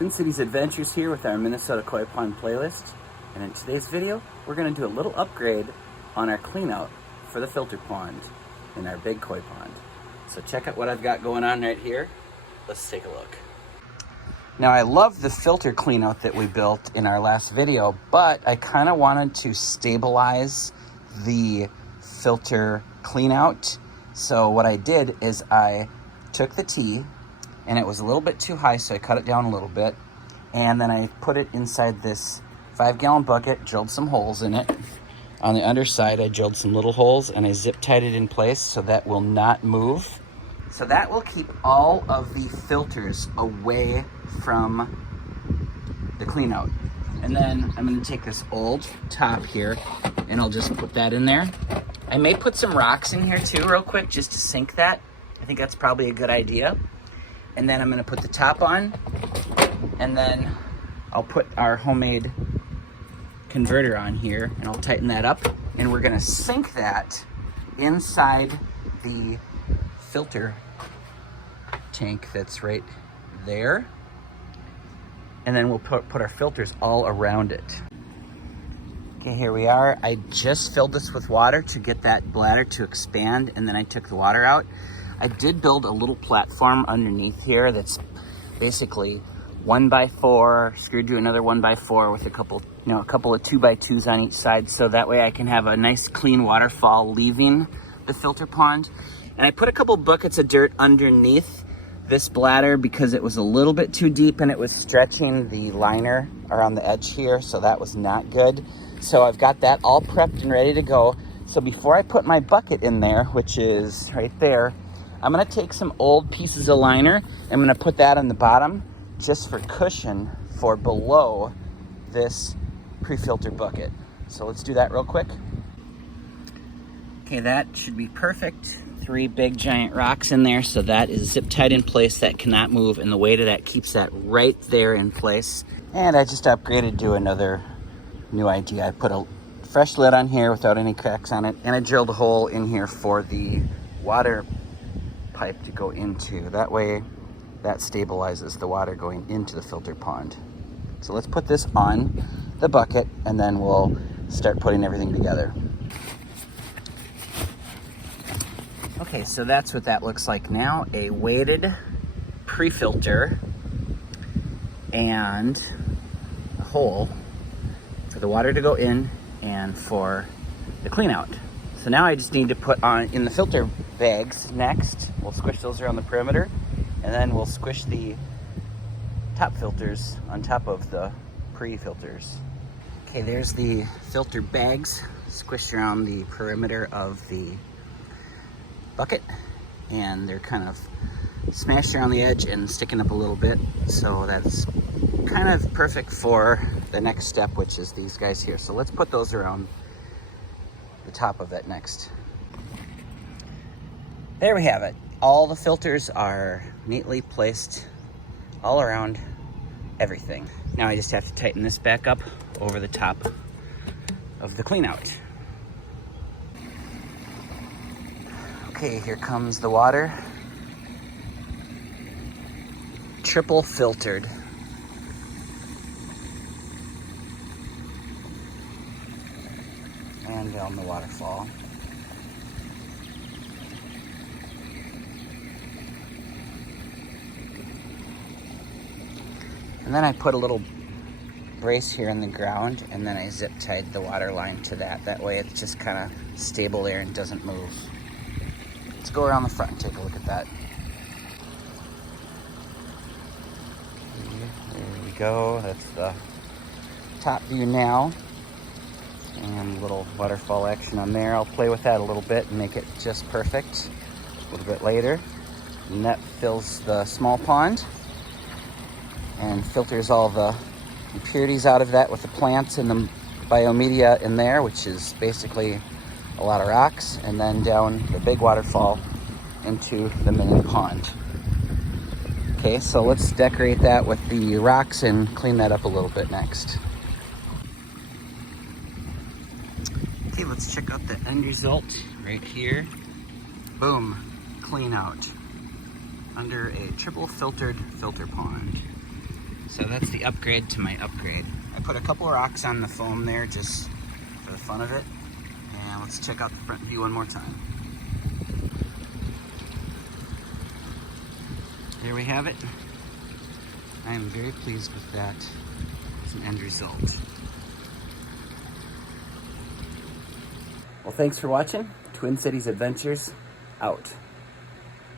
Twin Cities Adventures here with our Minnesota Koi Pond playlist, and in today's video we're going to do a little upgrade on our clean out for the filter pond in our big koi pond. So check out what I've got going on right here. Let's take a look. Now I love the filter clean out that we built in our last video, but I kind of wanted to stabilize the filter clean out. So what I did is I took the tee, and it was a little bit too high, so I cut it down a little bit. And then I put it inside this 5-gallon bucket, drilled some holes in it. On the underside, I drilled some little holes, and I zip tied it in place so that will not move. So that will keep all of the filters away from the clean out. And then I'm gonna take this old top here, and I'll just put that in there. I may put some rocks in here too, real quick, just to sink that. I think that's probably a good idea. And then I'm gonna put the top on, and then I'll put our homemade converter on here, and I'll tighten that up, and we're gonna sink that inside the filter tank that's right there. And then we'll put our filters all around it. Okay, here we are. I just filled this with water to get that bladder to expand, and then I took the water out. I did build a little platform underneath here that's basically 1x4 screwed to another 1x4 with a couple of 2x2s on each side, so that way I can have a nice clean waterfall leaving the filter pond. And I put a couple buckets of dirt underneath this bladder because it was a little bit too deep and it was stretching the liner around the edge here, so that was not good. So I've got that all prepped and ready to go. So before I put my bucket in there, which is right there, I'm gonna take some old pieces of liner. I'm gonna put that on the bottom just for cushion for below this pre-filter bucket. So let's do that real quick. Okay, that should be perfect. 3 big giant rocks in there, so that is zip tied in place. That cannot move, and the weight of that keeps that right there in place. And I just upgraded to another new idea. I put a fresh lid on here without any cracks on it, and I drilled a hole in here for the water pipe to go into. That way that stabilizes the water going into the filter pond. So let's put this on the bucket, and then we'll start putting everything together. Okay, so that's what that looks like now. A weighted pre-filter and a hole for the water to go in and for the clean out. So now I just need to put on in the filter bags next. We'll squish those around the perimeter, and then we'll squish the top filters on top of the pre-filters. Okay, there's the filter bags squished around the perimeter of the bucket, and they're kind of smashed around the edge and sticking up a little bit. So that's kind of perfect for the next step, which is these guys here. So let's put those around the top of that next. There we have it. All the filters are neatly placed all around everything. Now I just have to tighten this back up over the top of the clean out. Okay, here comes the water. Triple filtered. And down the waterfall. And then I put a little brace here in the ground, and then I zip tied the water line to that. That way it's just kind of stable there and doesn't move. Let's go around the front and take a look at that. There we go. That's the top view now. And a little waterfall action on there. I'll play with that a little bit and make it just perfect a little bit later. And that fills the small pond and filters all the impurities out of that with the plants and the biomedia in there, which is basically a lot of rocks, and then down the big waterfall into the main pond. Okay, so let's decorate that with the rocks and clean that up a little bit next. Okay, let's check out the end result right here. Boom, clean out under a triple filtered filter pond. So that's the upgrade to my upgrade. I put a couple of rocks on the foam there just for the fun of it. And let's check out the front view one more time. There we have it. I am very pleased with that as an end result. Well, thanks for watching. Twin Cities Adventures, out.